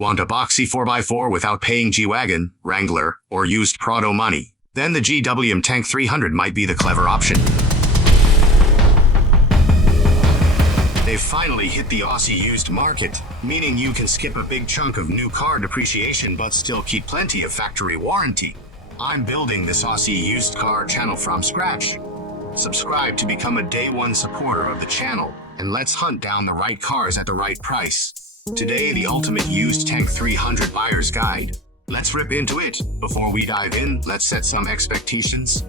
Want a boxy 4x4 without paying G-Wagon, Wrangler, or used Prado money? Then the GWM Tank 300 might be the clever option. They've finally hit the Aussie used market, meaning you can skip a big chunk of new car depreciation but still keep plenty of factory warranty. I'm building this Aussie used car channel from scratch. Subscribe to become a day one supporter of the channel, and let's hunt down the right cars at the right price. Today, the ultimate used Tank 300 buyer's guide. Let's rip into it. Before we dive in, let's set some expectations.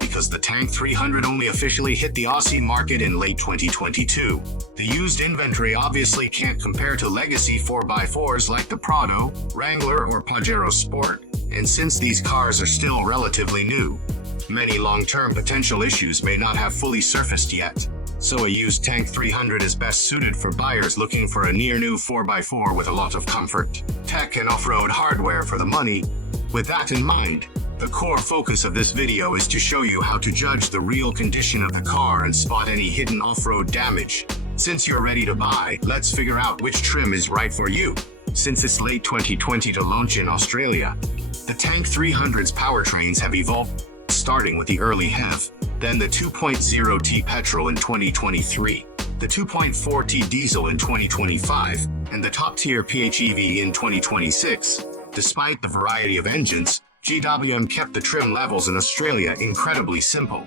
Because the Tank 300 only officially hit the Aussie market in late 2022. The used inventory obviously can't compare to legacy 4x4s like the Prado, Wrangler, or Pajero Sport. And since these cars are still relatively new, many long-term potential issues may not have fully surfaced yet. So a used Tank 300 is best suited for buyers looking for a near-new 4x4 with a lot of comfort, tech, and off-road hardware for the money. With that in mind, the core focus of this video is to show you how to judge the real condition of the car and spot any hidden off-road damage. Since you're ready to buy, let's figure out which trim is right for you. Since it's late 2020 to launch in Australia, the Tank 300's powertrains have evolved, starting with the early HEV, then the 2.0T petrol in 2023, the 2.4T diesel in 2025, and the top-tier PHEV in 2026. Despite the variety of engines, GWM kept the trim levels in Australia incredibly simple.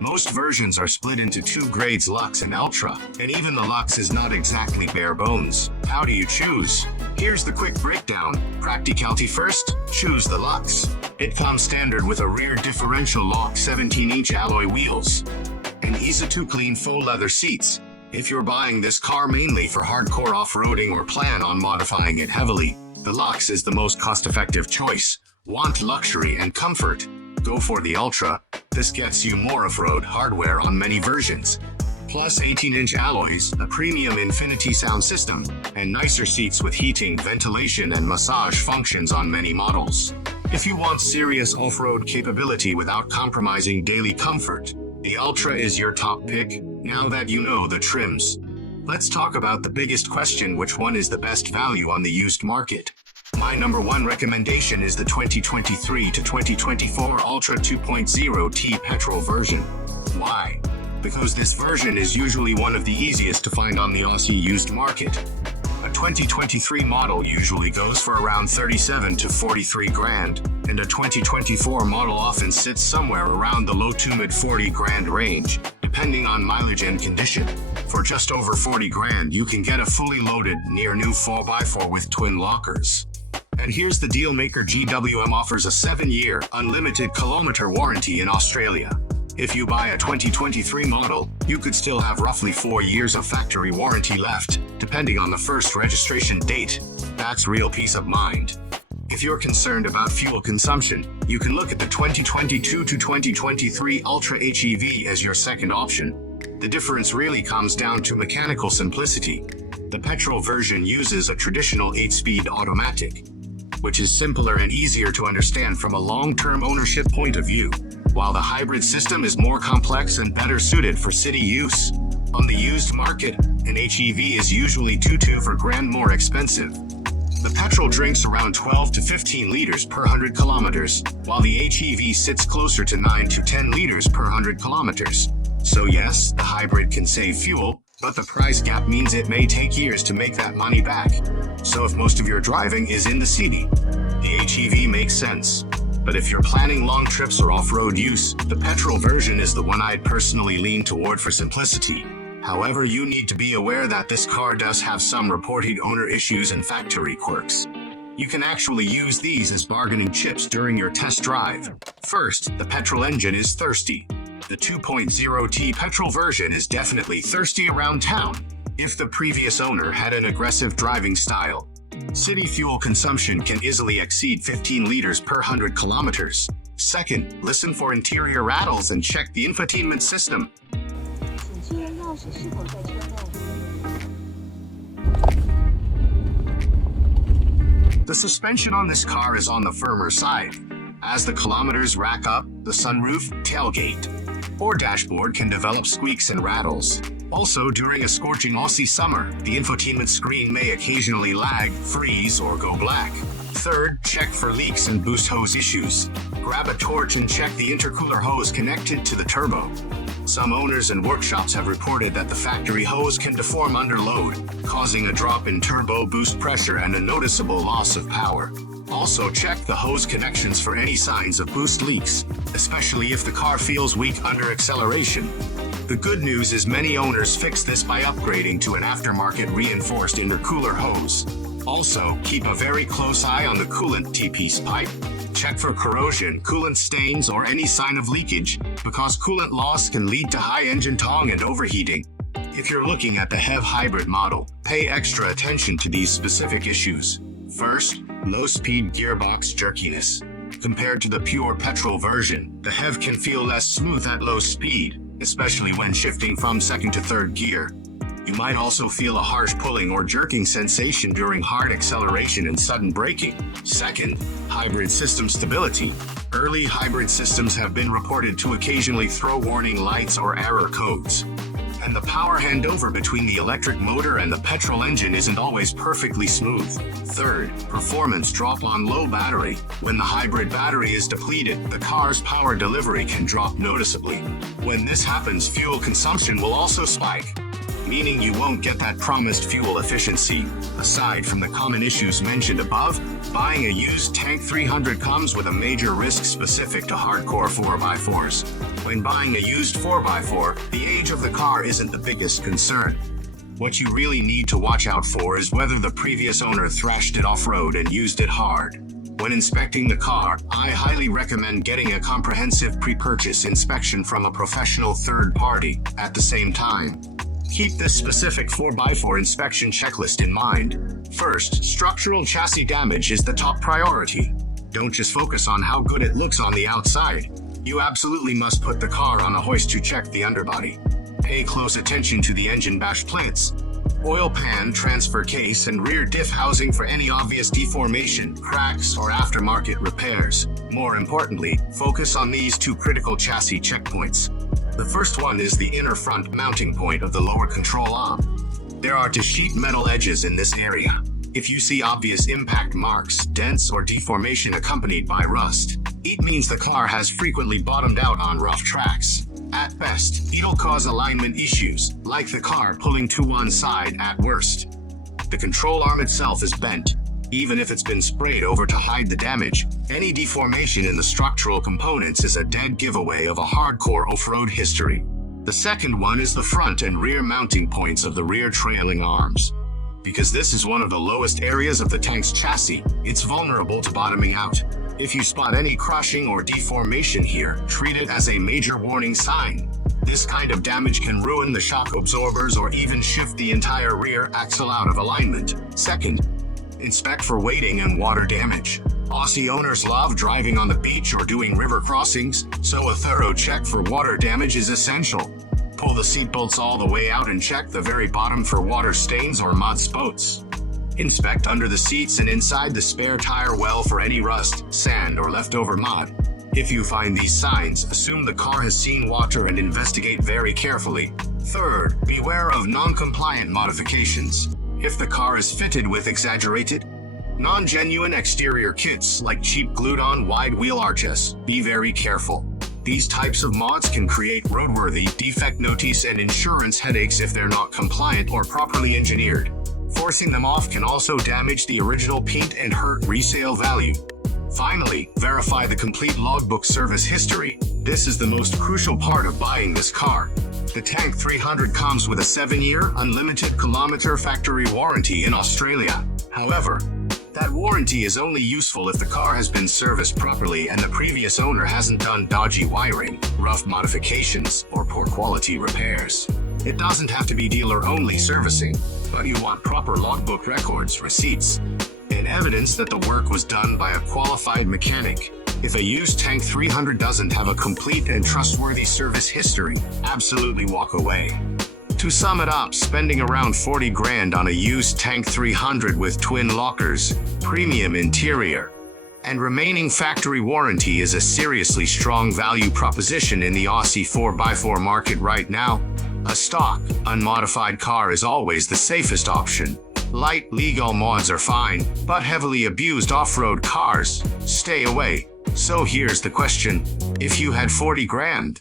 Most versions are split into two grades, Luxe and Ultra, and even the Luxe is not exactly bare bones. How do you choose? Here's the quick breakdown. Practicality first, choose the Luxe. It comes standard with a rear differential lock 17-inch alloy wheels and easy-to-clean faux leather seats. If you're buying this car mainly for hardcore off-roading or plan on modifying it heavily, the Luxe is the most cost-effective choice. Want luxury and comfort? Go for the Ultra. This gets you more off-road hardware on many versions. Plus 18-inch alloys, a premium Infinity sound system, and nicer seats with heating, ventilation, and massage functions on many models. If you want serious off-road capability without compromising daily comfort, the Ultra is your top pick. Now that you know the trims, let's talk about the biggest question: which one is the best value on the used market? My number one recommendation is the 2023 to 2024 Ultra 2.0T petrol version. Why? Because this version is usually one of the easiest to find on the Aussie used market. A 2023 model usually goes for around 37 to 43 grand, and a 2024 model often sits somewhere around the low to mid 40 grand range, depending on mileage and condition. For just over 40 grand, you can get a fully loaded, near-new 4x4 with twin lockers. And here's the deal maker: GWM offers a 7-year, unlimited kilometer warranty in Australia. If you buy a 2023 model, you could still have roughly 4 years of factory warranty left, depending on the first registration date. That's real peace of mind. If you're concerned about fuel consumption, you can look at the 2022 to 2023 Ultra HEV as your second option. The difference really comes down to mechanical simplicity. The petrol version uses a traditional 8-speed automatic, which is simpler and easier to understand from a long-term ownership point of view, while the hybrid system is more complex and better suited for city use. On the used market, an HEV is usually 2 grand more expensive. The petrol drinks around 12 to 15 liters per 100 kilometers, while the HEV sits closer to 9 to 10 liters per 100 kilometers. So yes, the hybrid can save fuel, but the price gap means it may take years to make that money back. So if most of your driving is in the city, the HEV makes sense. But if you're planning long trips or off-road use, the petrol version is the one I'd personally lean toward for simplicity. However, you need to be aware that this car does have some reported owner issues and factory quirks. You can actually use these as bargaining chips during your test drive. First, the petrol engine is thirsty. The 2.0T petrol version is definitely thirsty around town. If the previous owner had an aggressive driving style, city fuel consumption can easily exceed 15 liters per 100 kilometers. Second, listen for interior rattles and check the infotainment system. The suspension on this car is on the firmer side. As the kilometers rack up, the sunroof, tailgate, or dashboard can develop squeaks and rattles. Also, during a scorching Aussie summer, the infotainment screen may occasionally lag, freeze, or go black. Third, check for leaks and boost hose issues. Grab a torch and check the intercooler hose connected to the turbo. Some owners and workshops have reported that the factory hose can deform under load, causing a drop in turbo boost pressure and a noticeable loss of power. Also, check the hose connections for any signs of boost leaks, especially if the car feels weak under acceleration. The good news is many owners fix this by upgrading to an aftermarket reinforced intercooler hose. Also, keep a very close eye on the coolant T-piece pipe. Check for corrosion, coolant stains, or any sign of leakage, because coolant loss can lead to high engine tongue and overheating. If you're looking at the HEV hybrid model, pay extra attention to these specific issues. First, low-speed gearbox jerkiness. Compared to the pure petrol version, the HEV can feel less smooth at low speed, especially when shifting from second to third gear. You might also feel a harsh pulling or jerking sensation during hard acceleration and sudden braking. Second, hybrid system stability. Early hybrid systems have been reported to occasionally throw warning lights or error codes. And the power handover between the electric motor and the petrol engine isn't always perfectly smooth. Third, performance drop on low battery. When the hybrid battery is depleted, the car's power delivery can drop noticeably. When this happens, fuel consumption will also spike, meaning you won't get that promised fuel efficiency. Aside from the common issues mentioned above, buying a used Tank 300 comes with a major risk specific to hardcore 4x4s. When buying a used 4x4, the age of the car isn't the biggest concern. What you really need to watch out for is whether the previous owner thrashed it off-road and used it hard. When inspecting the car, I highly recommend getting a comprehensive pre-purchase inspection from a professional third party. At the same time, keep this specific 4x4 inspection checklist in mind. First, structural chassis damage is the top priority. Don't just focus on how good it looks on the outside. You absolutely must put the car on a hoist to check the underbody. Pay close attention to the engine bash plates, oil pan, transfer case, and rear diff housing for any obvious deformation, cracks, or aftermarket repairs. More importantly, focus on these two critical chassis checkpoints. The first one is the inner front mounting point of the lower control arm. There are two sheet metal edges in this area. If you see obvious impact marks, dents, or deformation accompanied by rust, it means the car has frequently bottomed out on rough tracks. At best, it'll cause alignment issues, like the car pulling to one side at worst. The control arm itself is bent. Even if it's been sprayed over to hide the damage, any deformation in the structural components is a dead giveaway of a hardcore off-road history. The second one is the front and rear mounting points of the rear trailing arms. Because this is one of the lowest areas of the tank's chassis, it's vulnerable to bottoming out. If you spot any crushing or deformation here, treat it as a major warning sign. This kind of damage can ruin the shock absorbers or even shift the entire rear axle out of alignment. Second, inspect for weighting and water damage. Aussie owners love driving on the beach or doing river crossings, so a thorough check for water damage is essential. Pull the seatbelts all the way out and check the very bottom for water stains or mud spots. Inspect under the seats and inside the spare tire well for any rust, sand, or leftover mud. If you find these signs, assume the car has seen water and investigate very carefully. Third, beware of non-compliant modifications. If the car is fitted with exaggerated, non-genuine exterior kits like cheap glued-on wide wheel arches, be very careful. These types of mods can create roadworthy, defect notice, and insurance headaches if they're not compliant or properly engineered. Forcing them off can also damage the original paint and hurt resale value. Finally, verify the complete logbook service history. This is the most crucial part of buying this car. The Tank 300 comes with a 7-year, unlimited kilometer factory warranty in Australia. However, that warranty is only useful if the car has been serviced properly and the previous owner hasn't done dodgy wiring, rough modifications, or poor quality repairs. It doesn't have to be dealer-only servicing, but you want proper logbook records, receipts, and evidence that the work was done by a qualified mechanic. If a used Tank 300 doesn't have a complete and trustworthy service history, absolutely walk away. To sum it up, spending around 40 grand on a used Tank 300 with twin lockers, premium interior, And remaining factory warranty is a seriously strong value proposition in the Aussie 4x4 market right now. A stock, unmodified car is always the safest option. Light legal mods are fine, but heavily abused off-road cars, stay away. So here's the question, if you had 40 grand,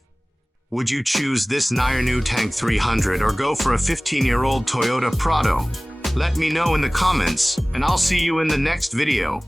would you choose this new Tank 300 or go for a 15-year-old Toyota Prado? Let me know in the comments, and I'll see you in the next video.